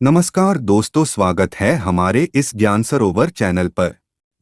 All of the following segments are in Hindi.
नमस्कार दोस्तों, स्वागत है हमारे इस ज्ञान सरोवर चैनल पर।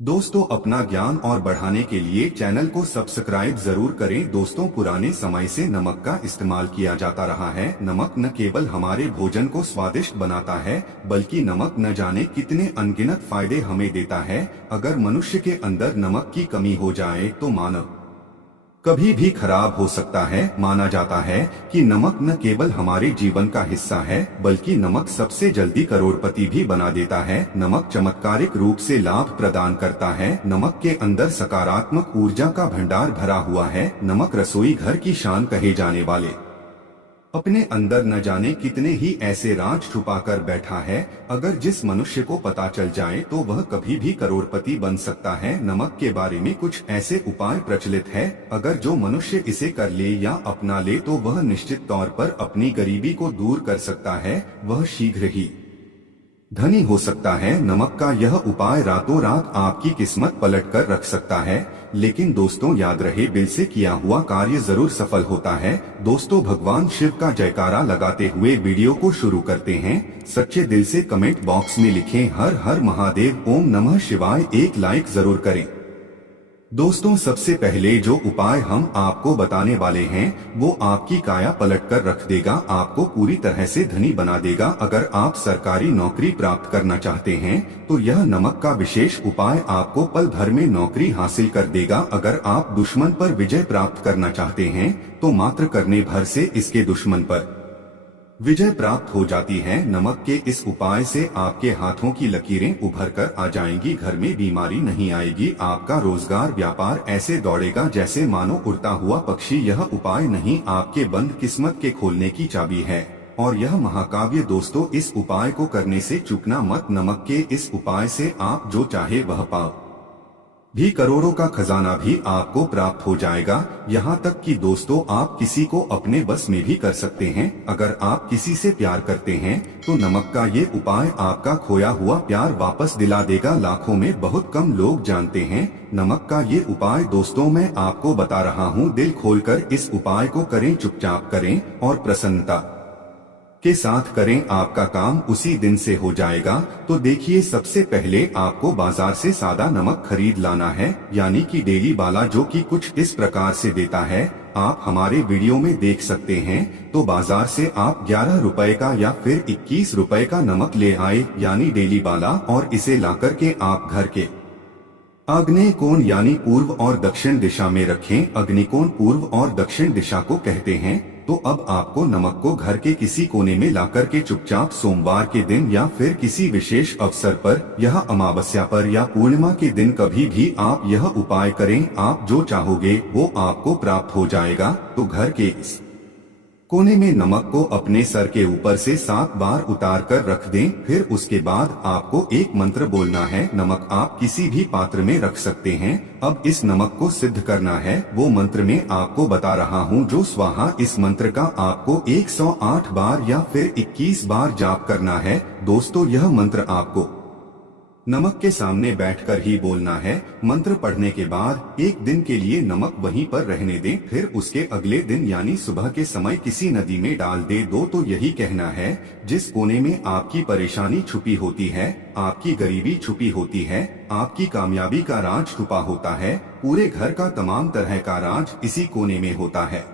दोस्तों, अपना ज्ञान और बढ़ाने के लिए चैनल को सब्सक्राइब जरूर करें। दोस्तों, पुराने समय से नमक का इस्तेमाल किया जाता रहा है। नमक न केवल हमारे भोजन को स्वादिष्ट बनाता है, बल्कि नमक न जाने कितने अनगिनत फायदे हमें देता है। अगर मनुष्य के अंदर नमक की कमी हो जाए तो मानव कभी भी खराब हो सकता है। माना जाता है कि नमक न केवल हमारे जीवन का हिस्सा है, बल्कि नमक सबसे जल्दी करोड़पति भी बना देता है। नमक चमत्कारिक रूप से लाभ प्रदान करता है। नमक के अंदर सकारात्मक ऊर्जा का भंडार भरा हुआ है। नमक रसोई घर की शान कहे जाने वाले अपने अंदर न जाने कितने ही ऐसे राज छुपा कर बैठा है। अगर जिस मनुष्य को पता चल जाए तो वह कभी भी करोड़पति बन सकता है। नमक के बारे में कुछ ऐसे उपाय प्रचलित है, अगर जो मनुष्य इसे कर ले या अपना ले तो वह निश्चित तौर पर अपनी गरीबी को दूर कर सकता है। वह शीघ्र ही धनी हो सकता है। नमक का यह उपाय रातों रात आपकी किस्मत पलट कर रख सकता है। लेकिन दोस्तों, याद रहे, दिल से किया हुआ कार्य जरूर सफल होता है। दोस्तों, भगवान शिव का जयकारा लगाते हुए वीडियो को शुरू करते हैं। सच्चे दिल से कमेंट बॉक्स में लिखें हर हर महादेव, ओम नमः शिवाय। एक लाइक जरूर करें। दोस्तों, सबसे पहले जो उपाय हम आपको बताने वाले हैं वो आपकी काया पलट कर रख देगा, आपको पूरी तरह से धनी बना देगा। अगर आप सरकारी नौकरी प्राप्त करना चाहते हैं तो यह नमक का विशेष उपाय आपको पल भर में नौकरी हासिल कर देगा। अगर आप दुश्मन पर विजय प्राप्त करना चाहते हैं तो मात्र करने भर से इसके दुश्मन पर विजय प्राप्त हो जाती है। नमक के इस उपाय से आपके हाथों की लकीरें उभर कर आ जाएंगी, घर में बीमारी नहीं आएगी, आपका रोजगार व्यापार ऐसे दौड़ेगा जैसे मानो उड़ता हुआ पक्षी। यह उपाय नहीं, आपके बंद किस्मत के खोलने की चाबी है और यह महाकाव्य। दोस्तों, इस उपाय को करने से चूकना मत। नमक के इस उपाय से आप जो चाहे वह पाओ भी, करोड़ों का खजाना भी आपको प्राप्त हो जाएगा। यहाँ तक कि दोस्तों, आप किसी को अपने बस में भी कर सकते हैं। अगर आप किसी से प्यार करते हैं तो नमक का ये उपाय आपका खोया हुआ प्यार वापस दिला देगा। लाखों में बहुत कम लोग जानते हैं नमक का ये उपाय। दोस्तों, मैं आपको बता रहा हूँ, दिल खोलकर इस उपाय को करें, चुपचाप करें और प्रसन्नता के साथ करें। आपका काम उसी दिन से हो जाएगा। तो देखिए, सबसे पहले आपको बाजार से सादा नमक खरीद लाना है, यानी कि डेली वाला, जो कि कुछ इस प्रकार से देता है। आप हमारे वीडियो में देख सकते हैं। तो बाजार से आप 11 रुपए का या फिर 21 रुपए का नमक ले आए, यानी डेली वाला, और इसे ला करके आप घर के आग्नेय कोण यानी पूर्व और दक्षिण दिशा में रखें। अग्निकोण पूर्व और दक्षिण दिशा को कहते हैं। तो अब आपको नमक को घर के किसी कोने में लाकर के चुपचाप सोमवार के दिन या फिर किसी विशेष अवसर पर, यह अमावस्या पर या पूर्णिमा के दिन कभी भी आप यह उपाय करें। आप जो चाहोगे वो आपको प्राप्त हो जाएगा। तो घर के इस कोने में नमक को अपने सर के ऊपर से 7 बार उतार कर रख दें। फिर उसके बाद आपको एक मंत्र बोलना है। नमक आप किसी भी पात्र में रख सकते हैं। अब इस नमक को सिद्ध करना है, वो मंत्र में आपको बता रहा हूँ, जो स्वाहा। इस मंत्र का आपको 108 बार या फिर 21 बार जाप करना है। दोस्तों, यह मंत्र आपको नमक के सामने बैठकर ही बोलना है। मंत्र पढ़ने के बाद एक दिन के लिए नमक वहीं पर रहने दें। फिर उसके अगले दिन यानी सुबह के समय किसी नदी में डाल दे दो। तो यही कहना है, जिस कोने में आपकी परेशानी छुपी होती है, आपकी गरीबी छुपी होती है, आपकी कामयाबी का राज छुपा होता है, पूरे घर का तमाम तरह का राज इसी कोने में होता है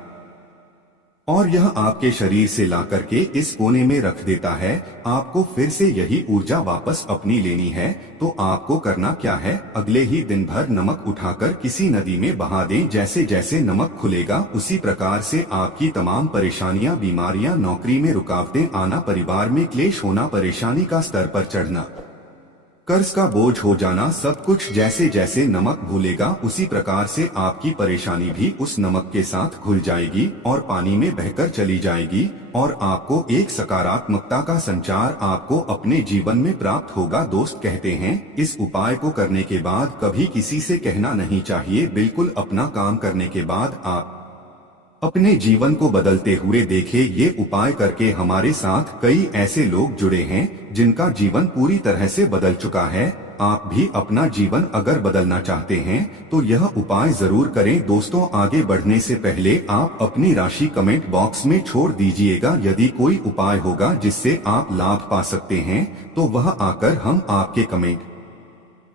और यह आपके शरीर से ला करके इस कोने में रख देता है। आपको फिर से यही ऊर्जा वापस अपनी लेनी है। तो आपको करना क्या है, अगले ही दिन भर नमक उठाकर किसी नदी में बहा दें। जैसे जैसे नमक खुलेगा उसी प्रकार से आपकी तमाम परेशानियां, बीमारियां, नौकरी में रुकावटें आना, परिवार में क्लेश होना, परेशानी का स्तर पर चढ़ना, कर्ज का बोझ हो जाना, सब कुछ जैसे जैसे नमक घुलेगा उसी प्रकार से आपकी परेशानी भी उस नमक के साथ घुल जाएगी और पानी में बहकर चली जाएगी और आपको एक सकारात्मकता का संचार आपको अपने जीवन में प्राप्त होगा। दोस्त कहते हैं, इस उपाय को करने के बाद कभी किसी से कहना नहीं चाहिए। बिल्कुल अपना काम करने के बाद आप अपने जीवन को बदलते हुए देखे। ये उपाय करके हमारे साथ कई ऐसे लोग जुड़े हैं जिनका जीवन पूरी तरह से बदल चुका है। आप भी अपना जीवन अगर बदलना चाहते हैं तो यह उपाय जरूर करें। दोस्तों, आगे बढ़ने से पहले आप अपनी राशि कमेंट बॉक्स में छोड़ दीजिएगा। यदि कोई उपाय होगा जिससे आप लाभ पा सकते हैं तो वह आकर हम आपके कमेंट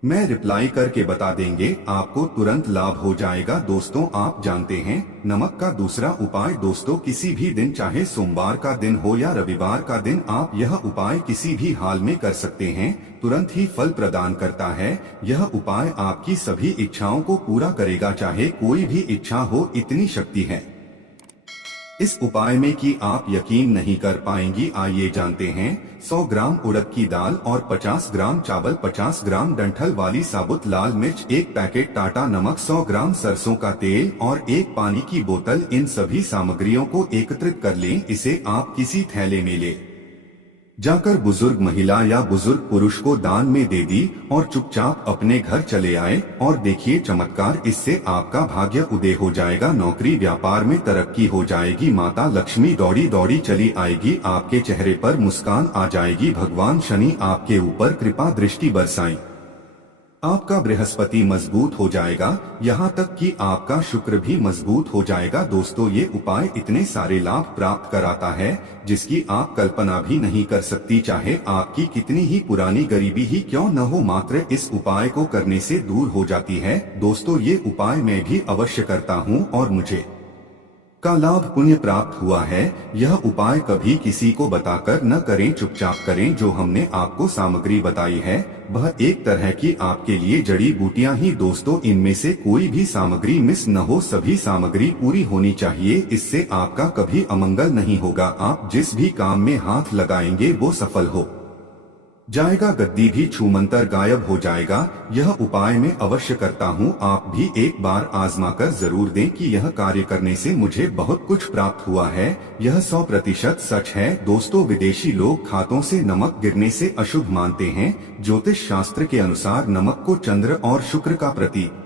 मैं रिप्लाई करके बता देंगे, आपको तुरंत लाभ हो जाएगा। दोस्तों, आप जानते हैं नमक का दूसरा उपाय। दोस्तों, किसी भी दिन, चाहे सोमवार का दिन हो या रविवार का दिन, आप यह उपाय किसी भी हाल में कर सकते हैं, तुरंत ही फल प्रदान करता है। यह उपाय आपकी सभी इच्छाओं को पूरा करेगा, चाहे कोई भी इच्छा हो, इतनी शक्ति है इस उपाय में कि आप यकीन नहीं कर पाएंगी। आइए जानते हैं। 100 ग्राम उड़द की दाल और 50 ग्राम चावल, 50 ग्राम डंठल वाली साबुत लाल मिर्च, 1 पैकेट टाटा नमक, 100 ग्राम सरसों का तेल और 1 पानी की बोतल। इन सभी सामग्रियों को एकत्रित कर लें। इसे आप किसी थैले में ले जाकर बुजुर्ग महिला या बुजुर्ग पुरुष को दान में दे दी और चुपचाप अपने घर चले आए और देखिए चमत्कार, इससे आपका भाग्य उदय हो जाएगा, नौकरी व्यापार में तरक्की हो जाएगी, माता लक्ष्मी दौड़ी दौड़ी चली आएगी, आपके चेहरे पर मुस्कान आ जाएगी, भगवान शनि आपके ऊपर कृपा दृष्टि बरसाएं, आपका बृहस्पति मजबूत हो जाएगा, यहाँ तक कि आपका शुक्र भी मजबूत हो जाएगा। दोस्तों, ये उपाय इतने सारे लाभ प्राप्त कराता है जिसकी आप कल्पना भी नहीं कर सकती। चाहे आपकी कितनी ही पुरानी गरीबी ही क्यों न हो, मात्र इस उपाय को करने से दूर हो जाती है। दोस्तों, ये उपाय मैं भी अवश्य करता हूँ और मुझे का लाभ पुण्य प्राप्त हुआ है। यह उपाय कभी किसी को बताकर न करें, चुपचाप करें। जो हमने आपको सामग्री बताई है वह एक तरह की आपके लिए जड़ी बूटियां ही। दोस्तों, इनमें से कोई भी सामग्री मिस न हो, सभी सामग्री पूरी होनी चाहिए। इससे आपका कभी अमंगल नहीं होगा। आप जिस भी काम में हाथ लगाएंगे वो सफल हो जाएगा, गद्दी भी छूमंतर गायब हो जाएगा। यह उपाय मैं अवश्य करता हूँ, आप भी एक बार आजमा कर जरूर दें कि यह कार्य करने से मुझे बहुत कुछ प्राप्त हुआ है। यह 100% सच है। दोस्तों, विदेशी लोग खातों से नमक गिरने से अशुभ मानते हैं। ज्योतिष शास्त्र के अनुसार नमक को चंद्र और शुक्र का प्रतीक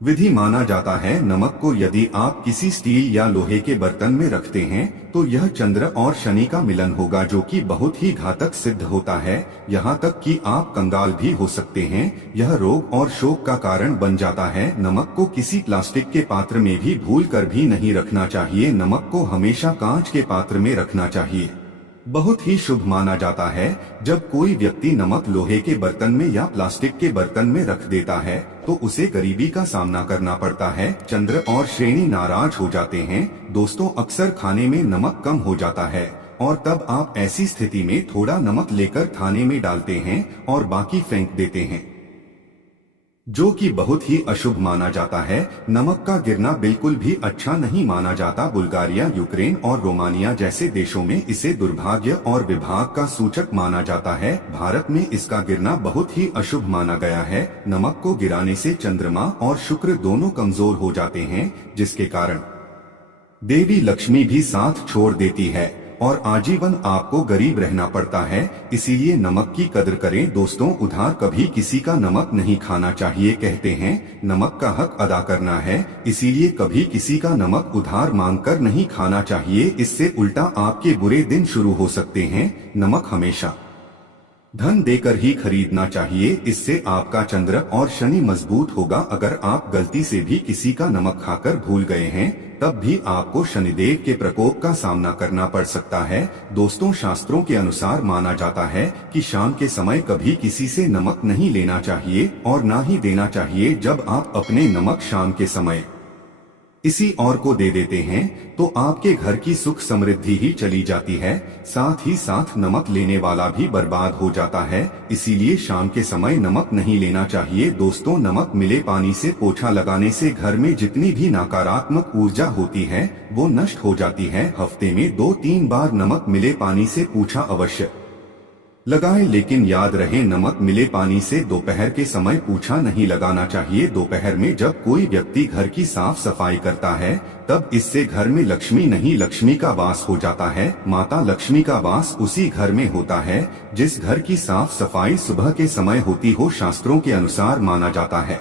विधि माना जाता है। नमक को यदि आप किसी स्टील या लोहे के बर्तन में रखते हैं तो यह चंद्र और शनि का मिलन होगा, जो कि बहुत ही घातक सिद्ध होता है। यहाँ तक कि आप कंगाल भी हो सकते हैं। यह रोग और शोक का कारण बन जाता है। नमक को किसी प्लास्टिक के पात्र में भी भूल कर भी नहीं रखना चाहिए। नमक को हमेशा कांच के पात्र में रखना चाहिए। बहुत ही शुभ माना जाता है। जब कोई व्यक्ति नमक लोहे के बर्तन में या प्लास्टिक के बर्तन में रख देता है तो उसे गरीबी का सामना करना पड़ता है। चंद्र और शनि नाराज हो जाते हैं। दोस्तों, अक्सर खाने में नमक कम हो जाता है और तब आप ऐसी स्थिति में थोड़ा नमक लेकर खाने में डालते हैं और बाकी फेंक देते हैं, जो कि बहुत ही अशुभ माना जाता है। नमक का गिरना बिल्कुल भी अच्छा नहीं माना जाता। बुल्गारिया, यूक्रेन और रोमानिया जैसे देशों में इसे दुर्भाग्य और विभाग का सूचक माना जाता है। भारत में इसका गिरना बहुत ही अशुभ माना गया है। नमक को गिराने से चंद्रमा और शुक्र दोनों कमजोर हो जाते हैं, जिसके कारण देवी लक्ष्मी भी साथ छोड़ देती है और आजीवन आपको गरीब रहना पड़ता है। इसीलिए नमक की कदर करें। दोस्तों, उधार कभी किसी का नमक नहीं खाना चाहिए। कहते हैं नमक का हक अदा करना है, इसीलिए कभी किसी का नमक उधार मांगकर नहीं खाना चाहिए। इससे उल्टा आपके बुरे दिन शुरू हो सकते हैं। नमक हमेशा धन देकर ही खरीदना चाहिए, इससे आपका चंद्र और शनि मजबूत होगा। अगर आप गलती से भी किसी का नमक खाकर भूल गए हैं तब भी आपको शनिदेव के प्रकोप का सामना करना पड़ सकता है। दोस्तों, शास्त्रों के अनुसार माना जाता है कि शाम के समय कभी किसी से नमक नहीं लेना चाहिए और ना ही देना चाहिए। जब आप अपने नमक शाम के समय किसी और को दे देते हैं तो आपके घर की सुख समृद्धि ही चली जाती है, साथ ही साथ नमक लेने वाला भी बर्बाद हो जाता है। इसीलिए शाम के समय नमक नहीं लेना चाहिए। दोस्तों, नमक मिले पानी से पोछा लगाने से घर में जितनी भी नकारात्मक ऊर्जा होती है वो नष्ट हो जाती है। हफ्ते में 2-3 बार नमक मिले पानी से पोछा अवश्य लगाएं, लेकिन याद रहे नमक मिले पानी से दोपहर के समय पोछा नहीं लगाना चाहिए। दोपहर में जब कोई व्यक्ति घर की साफ सफाई करता है तब इससे घर में लक्ष्मी नहीं लक्ष्मी का वास हो जाता है। माता लक्ष्मी का वास उसी घर में होता है जिस घर की साफ सफाई सुबह के समय होती हो। शास्त्रों के अनुसार माना जाता है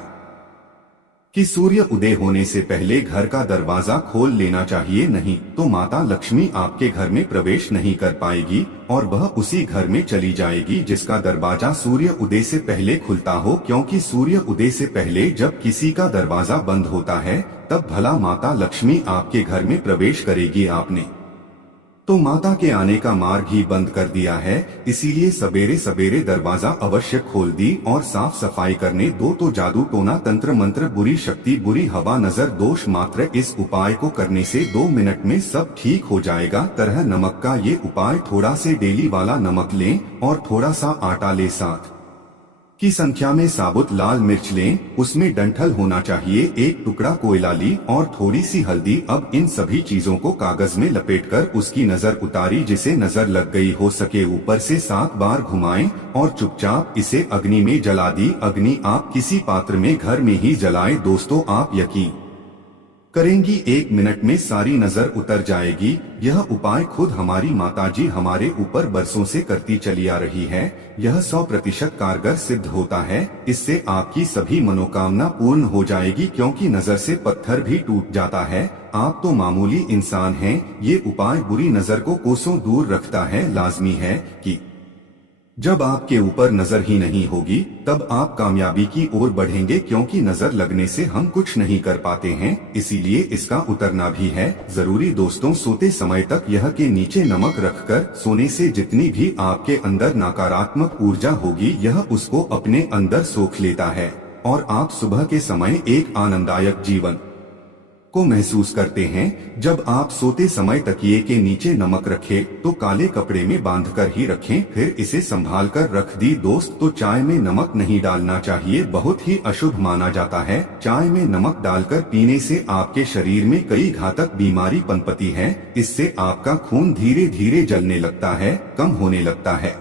कि सूर्य उदय होने से पहले घर का दरवाजा खोल लेना चाहिए, नहीं तो माता लक्ष्मी आपके घर में प्रवेश नहीं कर पाएगी और वह उसी घर में चली जाएगी जिसका दरवाजा सूर्य उदय से पहले खुलता हो, क्योंकि सूर्य उदय से पहले जब किसी का दरवाजा बंद होता है तब भला माता लक्ष्मी आपके घर में प्रवेश करेगी। आपने तो माता के आने का मार्ग ही बंद कर दिया है, इसीलिए सवेरे सवेरे दरवाजा अवश्य खोल दी और साफ सफाई करने दो। तो जादू टोना तंत्र मंत्र बुरी शक्ति बुरी हवा नजर दोष मात्र, इस उपाय को करने से 2 मिनट में सब ठीक हो जाएगा। तरह नमक का ये उपाय, थोड़ा से डेली वाला नमक लें और थोड़ा सा आटा ले, साथ की संख्या में साबुत लाल मिर्च लें, उसमें डंठल होना चाहिए, 1 टुकड़ा कोयला ली और थोड़ी सी हल्दी। अब इन सभी चीजों को कागज में लपेटकर उसकी नजर उतारी, जिसे नजर लग गई हो सके ऊपर से 7 बार घुमाएं और चुपचाप इसे अग्नि में जला दी। अग्नि आप किसी पात्र में घर में ही जलाएं। दोस्तों आप यकीन करेंगी 1 मिनट में सारी नजर उतर जाएगी। यह उपाय खुद हमारी माताजी हमारे ऊपर बरसों से करती चली आ रही है। यह 100% कारगर सिद्ध होता है। इससे आपकी सभी मनोकामना पूर्ण हो जाएगी, क्योंकि नजर से पत्थर भी टूट जाता है। आप तो मामूली इंसान हैं, ये उपाय बुरी नजर को कोसों दूर रखता है। लाजमी है कि जब आपके ऊपर नजर ही नहीं होगी तब आप कामयाबी की ओर बढ़ेंगे, क्योंकि नजर लगने से हम कुछ नहीं कर पाते हैं, इसीलिए इसका उतरना भी है जरूरी। दोस्तों सोते समय तक यह के नीचे नमक रखकर सोने से जितनी भी आपके अंदर नकारात्मक ऊर्जा होगी यह उसको अपने अंदर सोख लेता है और आप सुबह के समय एक आनंददायक जीवन को महसूस करते हैं। जब आप सोते समय तकिए के नीचे नमक रखें तो काले कपड़े में बांधकर ही रखें, फिर इसे संभाल कर रख दी। दोस्त तो चाय में नमक नहीं डालना चाहिए, बहुत ही अशुभ माना जाता है। चाय में नमक डालकर पीने से आपके शरीर में कई घातक बीमारी पनपती है। इससे आपका खून धीरे धीरे जलने लगता है, कम होने लगता है,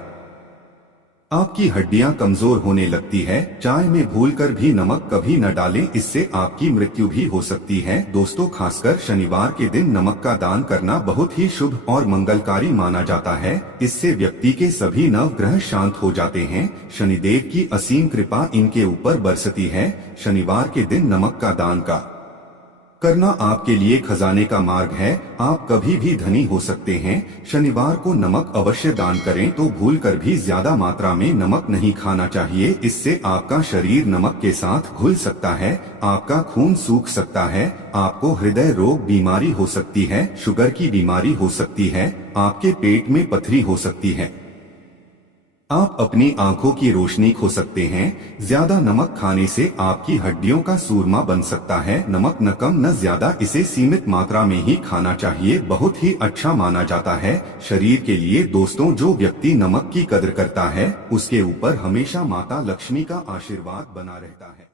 आपकी हड्डियां कमजोर होने लगती है। चाय में भूलकर भी नमक कभी न डालें, इससे आपकी मृत्यु भी हो सकती है। दोस्तों खासकर शनिवार के दिन नमक का दान करना बहुत ही शुभ और मंगलकारी माना जाता है। इससे व्यक्ति के सभी नवग्रह शांत हो जाते हैं, शनिदेव की असीम कृपा इनके ऊपर बरसती है। शनिवार के दिन नमक का दान का करना आपके लिए खजाने का मार्ग है, आप कभी भी धनी हो सकते हैं। शनिवार को नमक अवश्य दान करें, तो भूलकर भी ज्यादा मात्रा में नमक नहीं खाना चाहिए, इससे आपका शरीर नमक के साथ घुल सकता है, आपका खून सूख सकता है, आपको हृदय रोग बीमारी हो सकती है, शुगर की बीमारी हो सकती है, आपके पेट में पथरी हो सकती है, आप अपनी आंखों की रोशनी खो सकते हैं। ज्यादा नमक खाने से आपकी हड्डियों का सूरमा बन सकता है। नमक न कम न ज्यादा, इसे सीमित मात्रा में ही खाना चाहिए, बहुत ही अच्छा माना जाता है शरीर के लिए। दोस्तों जो व्यक्ति नमक की कदर करता है उसके ऊपर हमेशा माता लक्ष्मी का आशीर्वाद बना रहता है।